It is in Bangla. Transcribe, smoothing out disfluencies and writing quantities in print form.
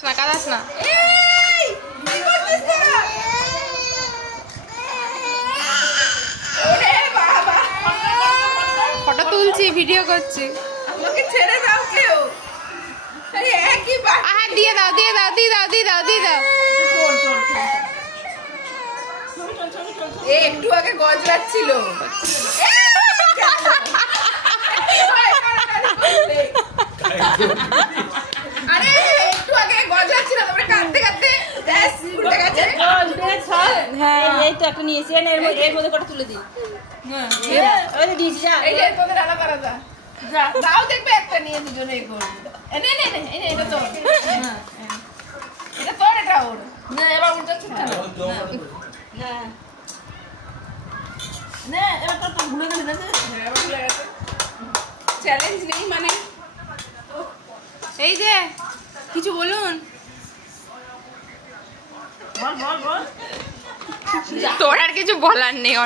কাদাস না ফটো তুলছি, ভিডিও করছি। ছেড়ে দাও কেউ, দিয়ে দাও দিয়ে দাও দিয়ে দাও দিয়ে দাও দিয়ে দাও। একটু আগে গজরাচ্ছিল। আরে একটু আগে গজরাচ্ছিল, তোমরা কাঁদতে কাঁদতে উল্টে গেছে। হ্যাঁ এই তো একটা নিয়েছি, এর মধ্যে কটা তুলে দিই। ওই দিয়েছি যা, এই যে তোদের আলাদা আলাদা দাও, দেখবে একটা নিয়ে দুজনে করবে। নে নে নে, এটা তোর, এটা তোর, এটা ওর। না এবার উল্টাচ্ছিস কেন? হ্যাঁ নে এবার তো ভুলে গেলি না। হ্যাঁ ভুলে গেছে, চ্যালেঞ্জ নেই মানে। এই যে কিছু বলুন। বল বল বল, তোর আর কিছু বলার নেই।